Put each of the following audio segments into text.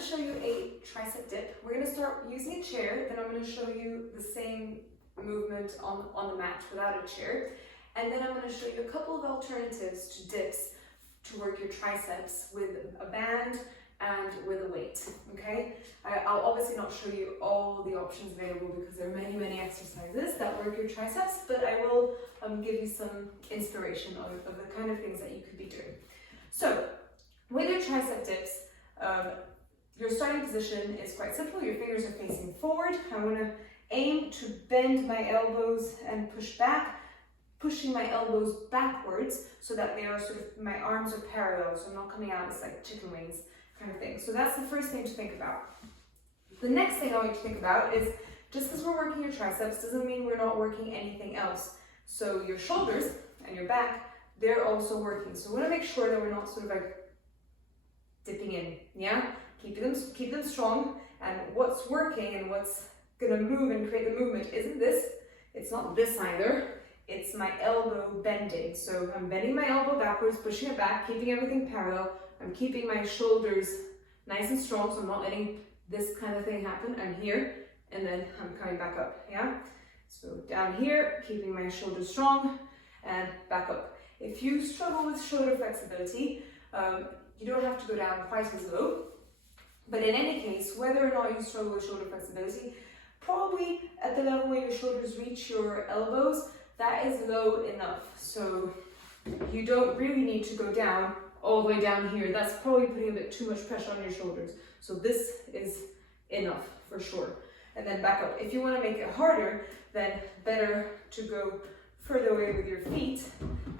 to show you a tricep dip. We're going to start using a chair, then I'm going to show you the same movement on the mat without a chair. And then I'm going to show you a couple of alternatives to dips to work your triceps with a band and with a weight, okay? I'll obviously not show you all the options available because there are many, many exercises that work your triceps, but I will give you some inspiration of the kind of things that you could be doing. So, with your tricep dips, your starting position is quite simple. Your fingers are facing forward. I'm going to aim to bend my elbows and push back, pushing my elbows backwards so that they are my arms are parallel, so I'm not coming out as like chicken wings kind of thing. So that's the first thing to think about. The next thing I want you to think about is, just because we're working your triceps doesn't mean we're not working anything else. So your shoulders and your back, they're also working. So we want to make sure that we're not dipping in, yeah? Keep them strong, and what's working and what's gonna move and create the movement isn't this, it's not this either, it's my elbow bending. So I'm bending my elbow backwards, pushing it back, keeping everything parallel. I'm keeping my shoulders nice and strong, so I'm not letting this kind of thing happen. I'm here, and then I'm coming back up, yeah? So down here, keeping my shoulders strong, and back up. If you struggle with shoulder flexibility, you don't have to go down quite as low. But in any case, whether or not you struggle with shoulder flexibility, probably at the level where your shoulders reach your elbows, that is low enough. So you don't really need to go down all the way down here. That's probably putting a bit too much pressure on your shoulders. So this is enough for sure. And then back up. If you want to make it harder, then better to go further away with your feet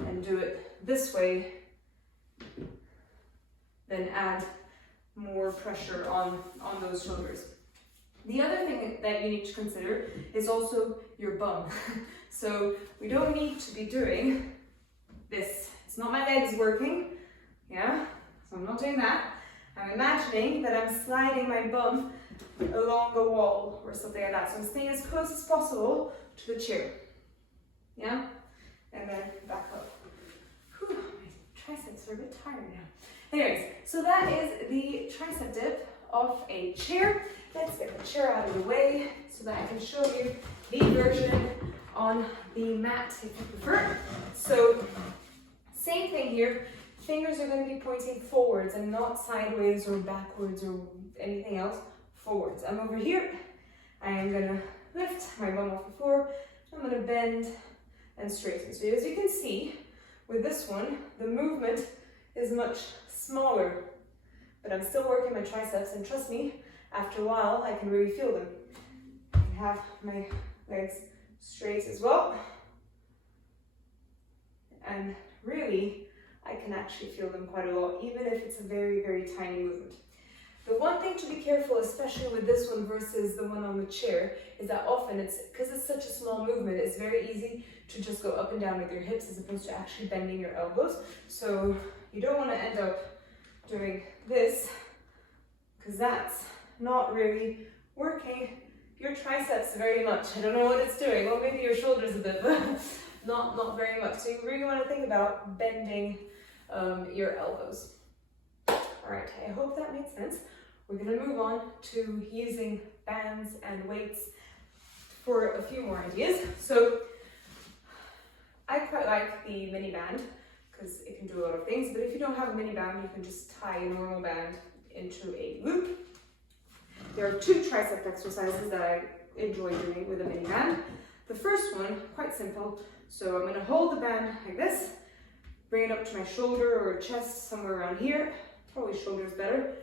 and do it this way, then add more pressure on those shoulders. The other thing that you need to consider is also your bum. So we don't need to be doing this. It's not my legs working, yeah? So I'm not doing that. I'm imagining that I'm sliding my bum along a wall or something like that. So I'm staying as close as possible to the chair, yeah? And then back up. Whew, my triceps are a bit tired now. Anyways, so that is the tricep dip off a chair. Let's get the chair out of the way so that I can show you the version on the mat if you prefer. So, same thing here. Fingers are going to be pointing forwards and not sideways or backwards or anything else. Forwards. I'm over here. I am going to lift my bum off the floor. I'm going to bend and straighten. So as you can see, with this one, the movement is much smaller, but I'm still working my triceps, and trust me, after a while I can really feel them. I can have my legs straight as well, and really I can actually feel them quite a lot, even if it's a very, very tiny movement. The one thing to be careful, especially with this one versus the one on the chair, is that often because it's such a small movement, it's very easy to just go up and down with your hips as opposed to actually bending your elbows. So you don't want to end up doing this, because that's not really working your triceps very much. I don't know what it's doing. Well, maybe your shoulders a bit, but not very much. So you really want to think about bending your elbows. All right, I hope that made sense. We're going to move on to using bands and weights for a few more ideas. So I quite like the mini band because it can do a lot of things, but if you don't have a mini band, you can just tie a normal band into a loop. There are two tricep exercises that I enjoy doing with a mini band. The first one, quite simple. So I'm going to hold the band like this, bring it up to my shoulder or chest, somewhere around here. Probably shoulders better.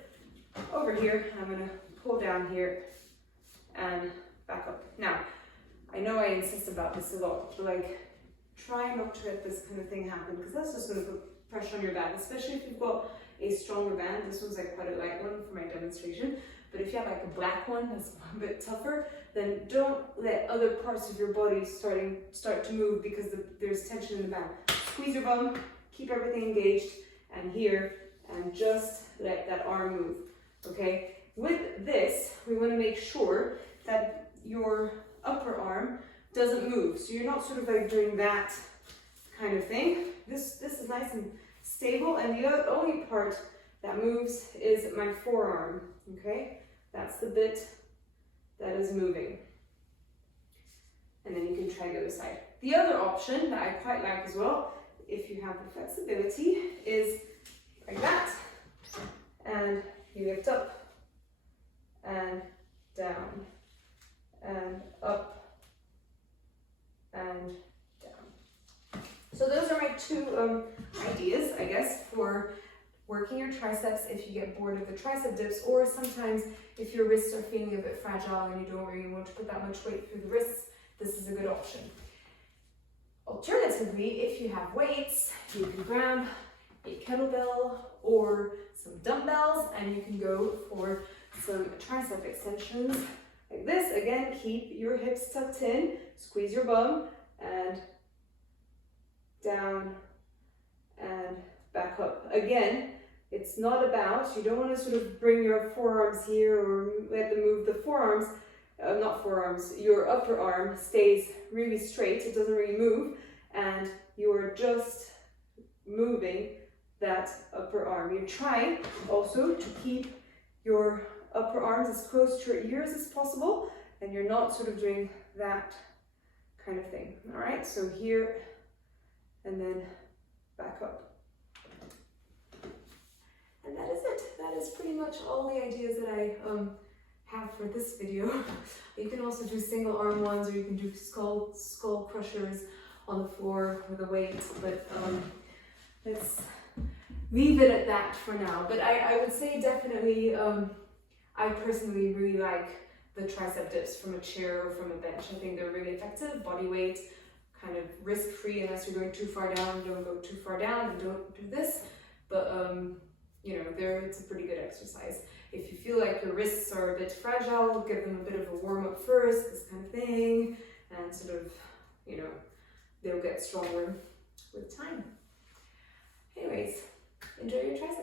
Over here, and I'm going to pull down here and back up. Now, I know I insist about this a lot, but try not to let this kind of thing happen, because that's just going to put pressure on your back, especially if you've got a stronger band. This one's quite a light one for my demonstration, but if you have a black one that's a bit tougher, then don't let other parts of your body start to move because there's tension in the band. Squeeze your bum, keep everything engaged, and here, and just let that arm move, okay? With this, we want to make sure that your upper arm doesn't move. So you're not doing that kind of thing. This is nice and stable, and the only part that moves is my forearm, okay? That's the bit that is moving. And then you can try the other side. The other option that I quite like as well, if you have the flexibility, is like that. And you lift up and down and up and down. So those are my two ideas, I guess, for working your triceps if you get bored of the tricep dips, or sometimes if your wrists are feeling a bit fragile and you don't really want to put that much weight through the wrists, this is a good option. Alternatively, if you have weights, you can grab a kettlebell or some dumbbells and you can go for some tricep extensions like this. Again, keep your hips tucked in, squeeze your bum, and down and back up. Again, it's not about, you don't want to sort of bring your forearms here or let them move the forearms, not forearms, your upper arm stays really straight, it doesn't really move, and you're just moving that upper arm. You're trying also to keep your upper arms as close to your ears as possible, and you're not sort of doing that kind of thing. All right, so here and then back up. And that is it. That is pretty much all the ideas that I have for this video. You can also do single arm ones, or you can do skull crushers on the floor with a weight, but let's leave it at that for now. But I would say definitely, I personally really like the tricep dips from a chair or from a bench. I think they're really effective, body weight, kind of risk-free unless you're going too far down. Don't go too far down and don't do this. But you know, it's a pretty good exercise. If you feel like your wrists are a bit fragile, give them a bit of a warm-up first, this kind of thing, and sort of, you know, they'll get stronger with time. Anyways, enjoy your triceps.